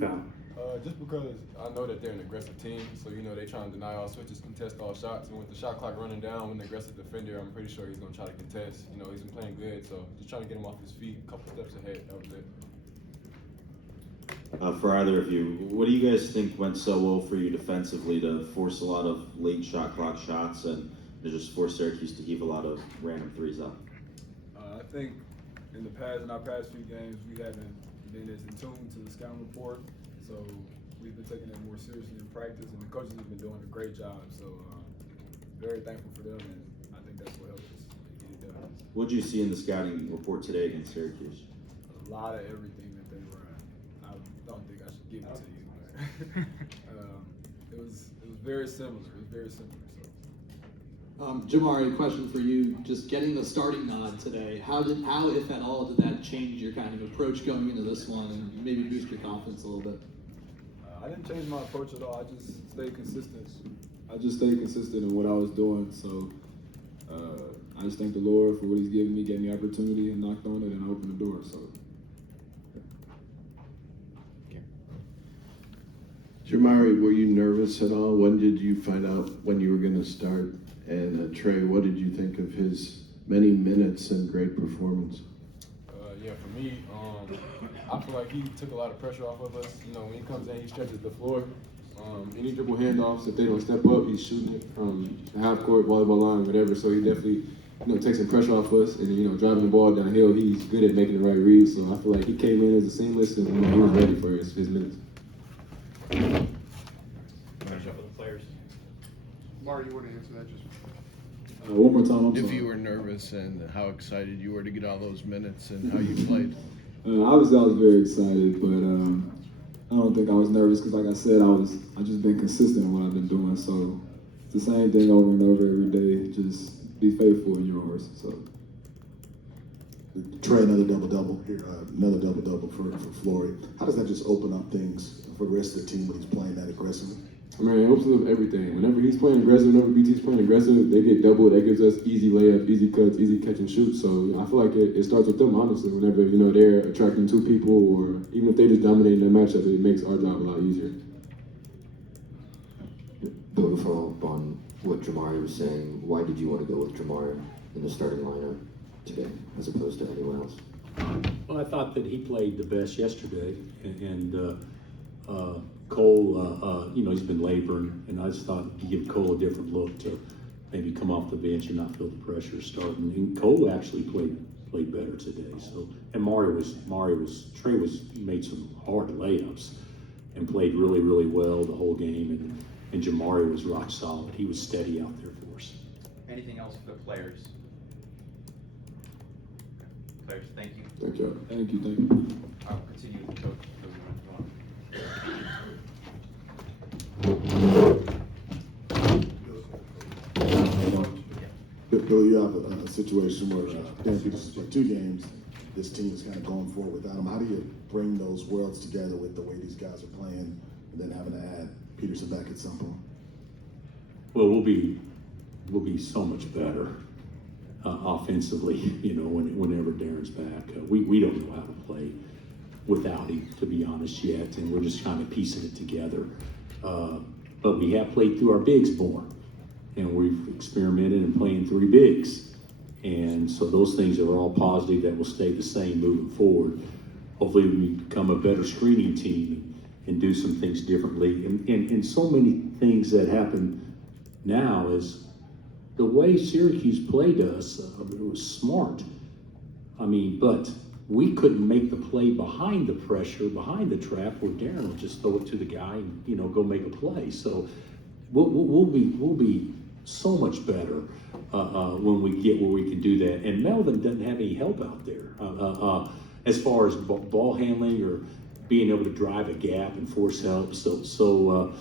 foul? Just because I know that they're an aggressive team, so they try to deny all switches, contest all shots, and with the shot clock running down, when the aggressive defender, I'm pretty sure he's going to try to contest. He's been playing good, so just trying to get him off his feet, a couple steps ahead. That was it. For either of you, what do you guys think went so well for you defensively to force a lot of late shot clock shots and to just force Syracuse to heave a lot of random threes up? I think in our past few games, we haven't been as in tune to the scouting report, so we've been taking it more seriously in practice, and the coaches have been doing a great job. So very thankful for them, and I think that's what helped us get it done. What did you see in the scouting report today against Syracuse? A lot of everything that they run. I don't think I should give it to you, but it was very similar. It was very similar. Jamari, question for you. Just getting the starting nod today, how, if at all, did that change your kind of approach going into this one and maybe boost your confidence a little bit? I didn't change my approach at all. I just stayed consistent in what I was doing. So I just thank the Lord for what He's given me, gave me opportunity, and knocked on it, and opened the door. So. Jamari, were you nervous at all? When did you find out when you were going to start? And Trey, what did you think of his many minutes and great performance? Yeah, for me, I feel like he took a lot of pressure off of us. When he comes in, he stretches the floor. Any dribble handoffs, if they don't step up, he's shooting it from the half court, volleyball line, whatever. So he definitely, takes some pressure off us. And driving the ball downhill, he's good at making the right reads. So I feel like he came in as a seamless, and he was ready for his minutes. Finish up with the players. Marty, you want to answer that just? One more time, I'm sorry. If you were nervous and how excited you were to get all those minutes and how you played. Obviously, I was very excited, but I don't think I was nervous because, like I said, I just been consistent in what I've been doing. So it's the same thing over and over every day. Just be faithful in yours. So. Trey, another double-double here, another double-double for Flory. How does that just open up things for the rest of the team when he's playing that aggressively? I mean, it opens up everything. Whenever he's playing aggressive, whenever BT's playing aggressive, they get doubled. That gives us easy layup, easy cuts, easy catch and shoot. So I feel like it starts with them, honestly. Whenever, they're attracting two people, or even if they just dominate in their matchup, it makes our job a lot easier. Build a follow-up on what Jamari was saying. Why did you want to go with Jamari in the starting lineup today as opposed to anyone else? Well, I thought that he played the best yesterday, and Cole, he's been laboring, and I just thought you give Cole a different look to maybe come off the bench and not feel the pressure starting. And Cole actually played better today. So, and Trey made some hard layups and played really, really well the whole game, and Jamari was rock solid. He was steady out there for us. Anything else for the players? Players, thank you. Thank you. Thank you. I'll continue with the coach. Bill, you have a situation where Dan Peterson played 2 games. This team is kind of going forward without him. How do you bring those worlds together with the way these guys are playing, and then having to add Peterson back at some point? Well, we'll be so much better offensively, whenever Darren's back. We don't know how to play without him, to be honest, yet, and we're just kind of piecing it together. But we have played through our bigs more, and we've experimented in playing 3 bigs. And so those things are all positive that will stay the same moving forward. Hopefully we become a better screening team and do some things differently. And so many things that happen now is the way Syracuse played us, it was smart. But we couldn't make the play behind the pressure, behind the trap, where Darren would just throw it to the guy and go make a play. So we'll be so much better when we get where we can do that. And Melvin doesn't have any help out there as far as ball handling or being able to drive a gap and force help. So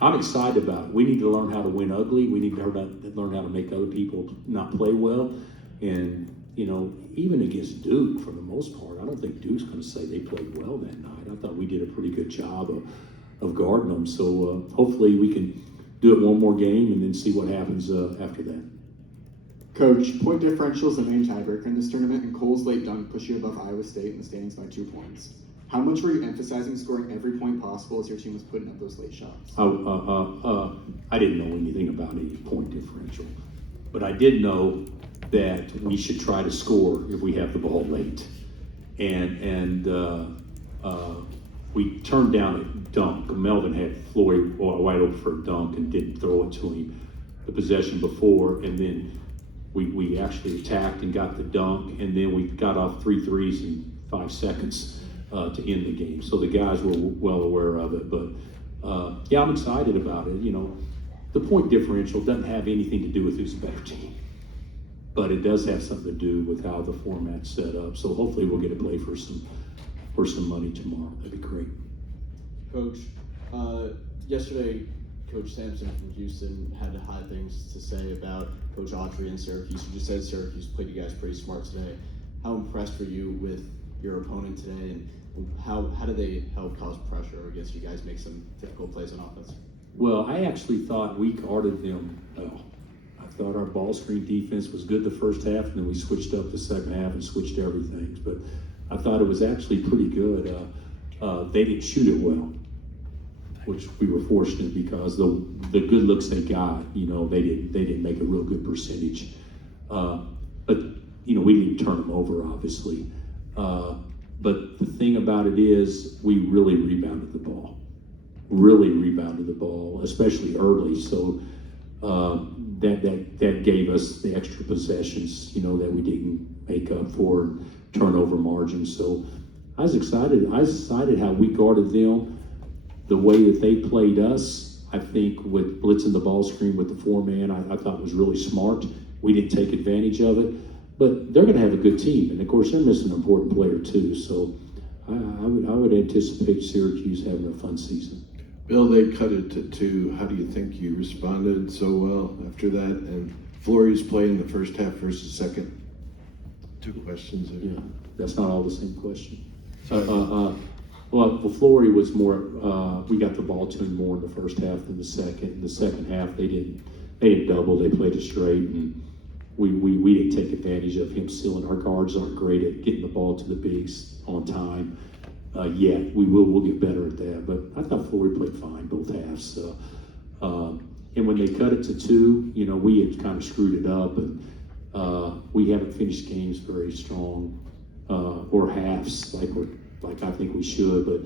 I'm excited about it. We need to learn how to win ugly. We need to learn how to make other people not play well. And even against Duke, for the most part, I don't think Duke's going to say they played well that night. I thought we did a pretty good job of guarding them. So hopefully we can do it one more game and then see what happens after that. Coach, point differential is the main tiebreaker in this tournament, and Cole's late dunk pushed you above Iowa State in the standings by 2 points. How much were you emphasizing scoring every point possible as your team was putting up those late shots? I didn't know anything about any point differential, but I did know that we should try to score if we have the ball late. And we turned down a dunk. Melvin had Floyd wide open for a dunk and didn't throw it to him the possession before, and then we actually attacked and got the dunk, and then we got off 3 threes in 5 seconds to end the game. So the guys were well aware of it, but yeah, I'm excited about it. You know, the point differential doesn't have anything to do with who's a better team, but it does have something to do with how the format's set up. So hopefully we'll get to play for some money tomorrow. That'd be great. Coach, yesterday, Coach Sampson from Houston had high things to say about Coach Autry and Syracuse. You just said Syracuse played you guys pretty smart today. How impressed were you with your opponent today, and how did they help cause pressure against you guys, make some difficult plays on offense? Well, I actually thought we guarded them well. I thought our ball screen defense was good the first half, and then we switched up the second half and switched everything. But I thought it was actually pretty good. They didn't shoot it well, which we were fortunate because the good looks they got, you know, they didn't make a real good percentage. But you know, we didn't turn them over, obviously. But the thing about it is, we really rebounded the ball. Really rebounded the ball, especially early. So that gave us the extra possessions, you know, that we didn't make up for and turnover margin. So I was excited. I was excited how we guarded them, the way that they played us. I think with blitzing the ball screen with the 4-man, I thought was really smart. We didn't take advantage of it, but they're going to have a good team, and of course they're missing an important player too. So I would anticipate Syracuse having a fun season. Bill, they cut it to 2. How do you think you responded so well after that? And Flory's playing the first half versus second. 2 questions. Yeah, that's not all the same question. Well, Flory was more. We got the ball to him more in the first half than the second. In the second half, they didn't double. They played it straight, and we didn't take advantage of him sealing. Our guards aren't great at getting the ball to the bigs on time. Yet we'll get better at that. But I thought Flory played fine both halves. And when they cut it to 2, you know, we had kind of screwed it up, and we haven't finished games very strong or halves like I think we should. But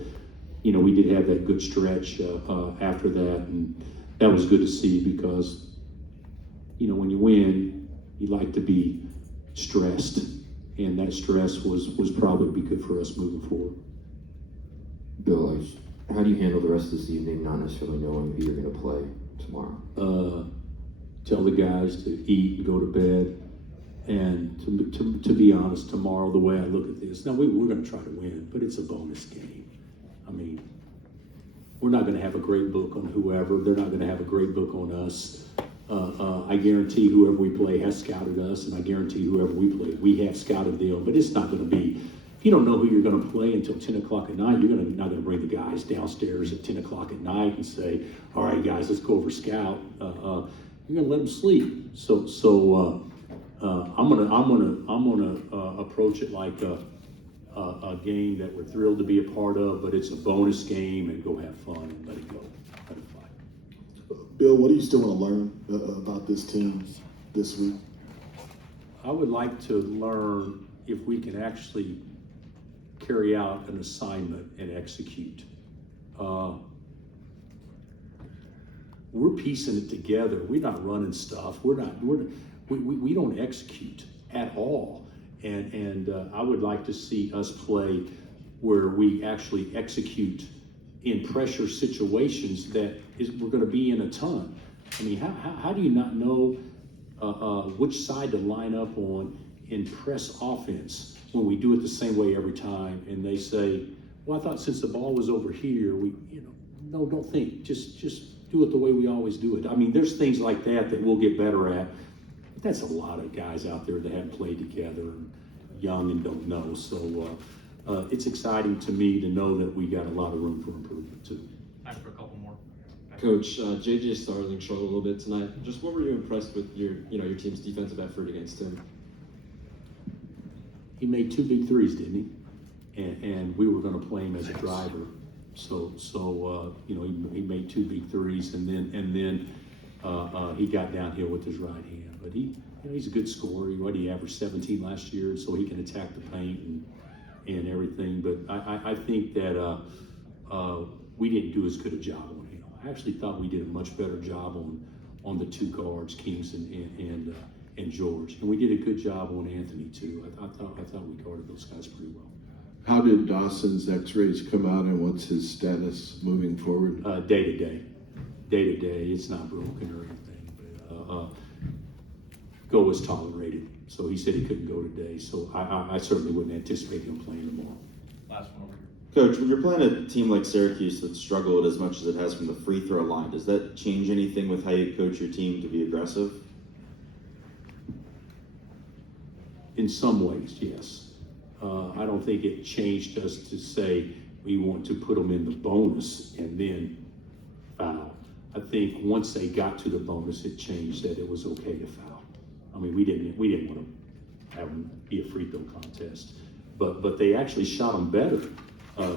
you know, we did have that good stretch after that, and that was good to see because you know, when you win, you like to be stressed, and that stress was probably be good for us moving forward. Bill, how do you handle the rest of this evening, not necessarily knowing who you're going to play tomorrow? Tell the guys to eat and go to bed. And to be honest, tomorrow, the way I look at this, now we're going to try to win, but it's a bonus game. I mean, we're not going to have a great book on whoever. They're not going to have a great book on us. I guarantee whoever we play has scouted us, and I guarantee whoever we play, we have scouted them. But it's not going to be, if you don't know who you're going to play until 10 o'clock at night, you're not going to bring the guys downstairs at 10 o'clock at night and say, all right, guys, let's go over scout. You're going to let them sleep. So I'm gonna approach it like a game that we're thrilled to be a part of, but it's a bonus game, and go have fun and let it go. Let it fly. Bill, what do you still want to learn about this team this week? I would like to learn if we can actually carry out an assignment and execute. We're piecing it together. We're not running stuff. We don't execute at all. And I would like to see us play where we actually execute in pressure situations we're going to be in a ton. I mean, how do you not know which side to line up on in press offense when we do it the same way every time? And they say, well, I thought since the ball was over here, no, don't think. Just do it the way we always do it. I mean, there's things like that we'll get better at. But that's a lot of guys out there that haven't played together, and young and don't know. So it's exciting to me to know that we got a lot of room for improvement too. Time for a couple more. Coach, JJ Starling struggled a little bit tonight. Just what were you impressed with your team's defensive effort against him? He made 2 big threes, didn't he? and we were going to play him as a driver. So you know, he made 2 big threes, and then he got downhill with his right hand. But you know, he's a good scorer. He averaged 17 last year, so he can attack the paint and everything. But I think that we didn't do as good a job on him. I actually thought we did a much better job on the 2 guards, Kings and George, and we did a good job on Anthony too. I thought we guarded those guys pretty well. How did Dawson's X-rays come out, and what's his status moving forward? Day to day. It's not broken or anything. But go was tolerated, so he said he couldn't go today. So I certainly wouldn't anticipate him playing tomorrow. Last one over here. Coach, when you're playing a team like Syracuse that's struggled as much as it has from the free throw line, does that change anything with how you coach your team to be aggressive? In some ways, yes. I don't think it changed us to say we want to put them in the bonus and then foul. I think once they got to the bonus, it changed that it was okay to foul. I mean, we didn't want to have them be a free throw contest, but they actually shot them better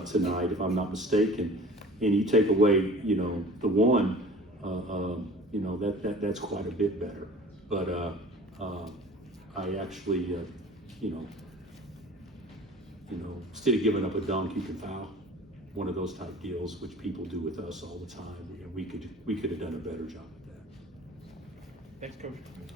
tonight, if I'm not mistaken. And you take away, you know, the one, you know, that's quite a bit better. But I actually, you know, instead of giving up a dunk, you can foul. One of those type deals, which people do with us all the time. We could have done a better job with that. Thanks, Coach.